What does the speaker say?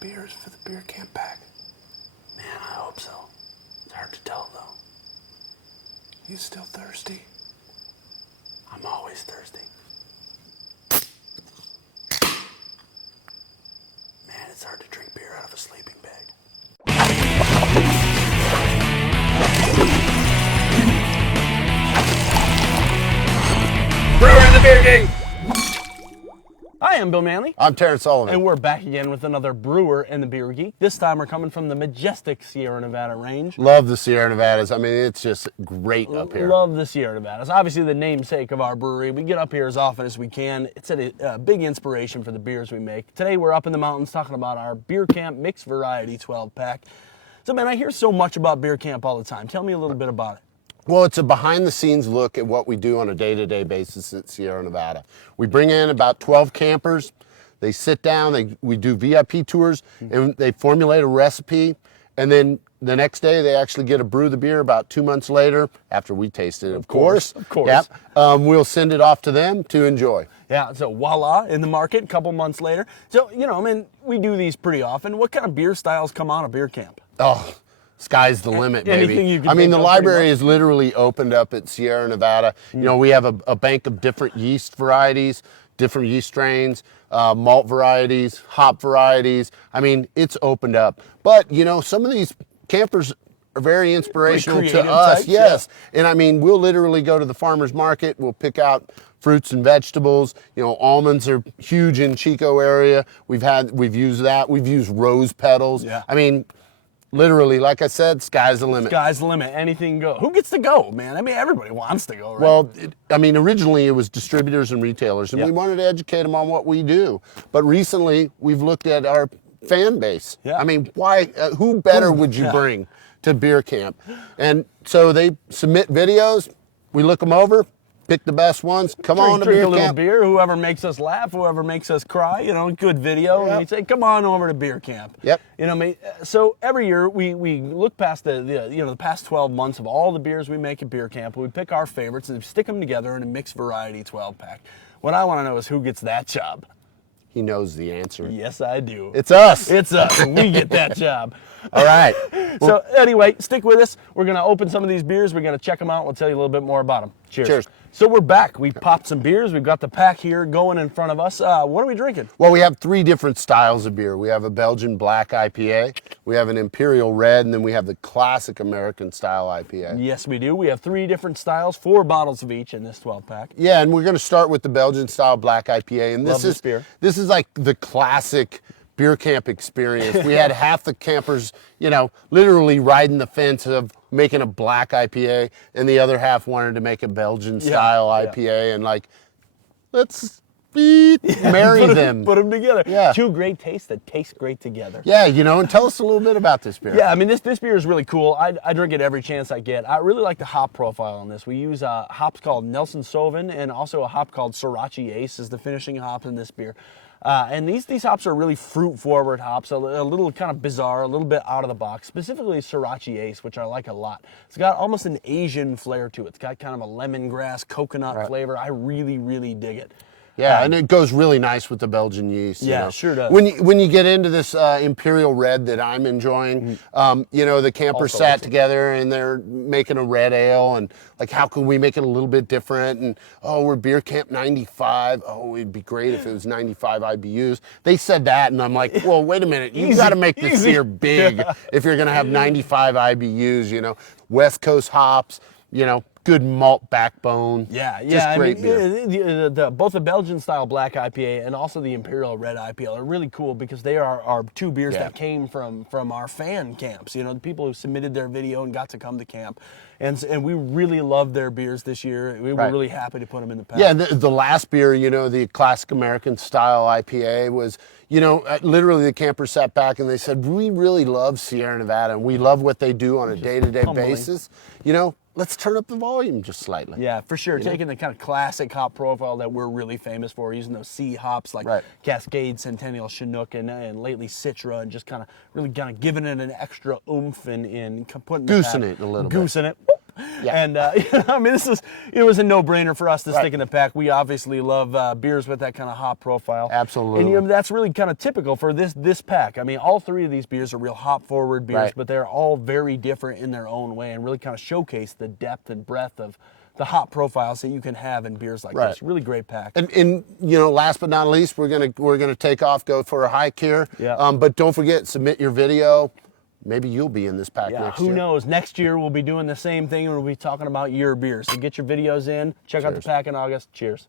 beers for the beer camp pack? Man, I hope so. It's hard to tell, though. You still thirsty? I'm always thirsty. Man, it's hard to drink beer out of a sleeping bag. Brewer in the Beer Geek! Hi, I'm Bill Manley. I'm Terrence Sullivan. And we're back again with another Brewer in the Beer Geek. This time we're coming from the majestic Sierra Nevada range. Love the Sierra Nevadas. I mean, it's just great up here. Love the Sierra Nevadas. Obviously the namesake of our brewery. We get up here as often as we can. It's a big inspiration for the beers we make. Today we're up in the mountains talking about our Beer Camp Mixed Variety 12-pack. So man, I hear so much about Beer Camp all the time. Tell me a little bit about it. Well, it's a behind-the-scenes look at what we do on a day-to-day basis at Sierra Nevada. We bring in about 12 campers. They sit down, we do VIP tours, and they formulate a recipe, and then the next day they actually get to brew the beer about 2 months later, after we taste it, of course. Of course. Yep. We'll send it off to them to enjoy. Yeah, so voila, in the market a couple months later. So, you know, I mean, we do these pretty often. What kind of beer styles come out of Beer Camp? Oh, sky's the limit, baby. Anything you can I mean, think the of library pretty is literally opened up at Sierra Nevada. You know, we have a bank of different yeast varieties, different yeast strains, malt varieties, hop varieties. I mean, it's opened up. But, you know, some of these campers are very inspirational to us. Types, yes. Yeah. And I mean, we'll literally go to the farmer's market. We'll pick out fruits and vegetables. You know, almonds are huge in Chico area. We've used that. We've used rose petals. Yeah. I mean, literally, like I said, sky's the limit. Sky's the limit. Anything go. Who gets to go, man? I mean, everybody wants to go, right? Well, I mean, originally it was distributors and retailers, and we wanted to educate them on what we do. But recently, we've looked at our fan base. Yeah. I mean, why? Who better would you bring to Beer Camp? And so they submit videos. We look them over. Pick the best ones. Come on to drink Beer a little Camp. beer. Whoever makes us laugh, whoever makes us cry, you know, good video. Yep. And we say, come on over to Beer Camp. Yep. You know, I mean, so every year we look past the past 12 months of all the beers we make at Beer Camp. We pick our favorites and stick them together in a mixed variety 12-pack. What I want to know is who gets that job. He knows the answer. Yes, I do. It's us. It's us. We get that job. All right. So anyway, stick with us. We're going to open some of these beers. We're going to check them out. We'll tell you a little bit more about them. Cheers. Cheers. So we're back. We popped some beers. We've got the pack here going in front of us. What are we drinking? Well, we have 3 different styles of beer. We have a Belgian black IPA, we have an Imperial Red, and then we have the classic American style IPA. Yes, we do. We have 3 different styles, 4 bottles of each in this 12-pack. Yeah, and we're going to start with the Belgian style black IPA, and Love this beer. This is like the classic Beer Camp experience. We had half the campers, you know, literally riding the fence of making a black IPA, and the other half wanted to make a Belgian style IPA, and like, let's marry them. Put them together. Yeah. 2 great tastes that taste great together. Yeah, you know, and tell us a little bit about this beer. Yeah, I mean, this beer is really cool. I drink it every chance I get. I really like the hop profile on this. We use hops called Nelson Sauvin and also a hop called Sriracha Ace is the finishing hop in this beer. And these hops are really fruit-forward hops, a little kind of bizarre, a little bit out of the box, specifically Sriracha Ace, which I like a lot. It's got almost an Asian flair to it. It's got kind of a lemongrass, coconut flavor. I really, really dig it. Yeah, and it goes really nice with the Belgian yeast. Yeah, you know. sure does. When you get into this Imperial Red that I'm enjoying, you know, the campers Also sat together and they're making a red ale, and like, how can we make it a little bit different? And we're Beer Camp 95. Oh, it'd be great if it was 95 IBUs. They said that, and I'm like, well, wait a minute, you got to make this beer big if you're gonna have 95 IBUs. You know, West Coast hops. You know, good malt backbone. Yeah. Just great I beer. mean, both the Belgian style black IPA and also the Imperial Red IPA are really cool because they are 2 beers that came from our fan camps. You know, the people who submitted their video and got to come to camp. And we really loved their beers this year. We were really happy to put them in the pack. Yeah, the last beer, you know, the classic American style IPA was, you know, literally the campers sat back and they said, we really love Sierra Nevada and we love what they do on a day-to-day basis. You know, let's turn up the volume just slightly. Yeah, for sure. Taking the kind of classic hop profile that we're really famous for, using those C hops like Cascade, Centennial, Chinook, and lately Citra, and just kind of really giving it an extra oomph and putting goosing it a little bit. Goosing it. Yeah. And I mean, it was a no-brainer for us to stick in the pack. We obviously love beers with that kind of hop profile. Absolutely. And that's really kind of typical for this pack. I mean, all three of these beers are real hop-forward beers, but they're all very different in their own way, and really kind of showcase the depth and breadth of the hop profiles that you can have in beers like this. Really great pack. And last but not least, we're gonna take off, go for a hike here. Yeah. But don't forget, submit your video. Maybe you'll be in this pack next year. Who knows? Next year we'll be doing the same thing, and we'll be talking about your beers. So get your videos in. Check out the pack in August. Cheers.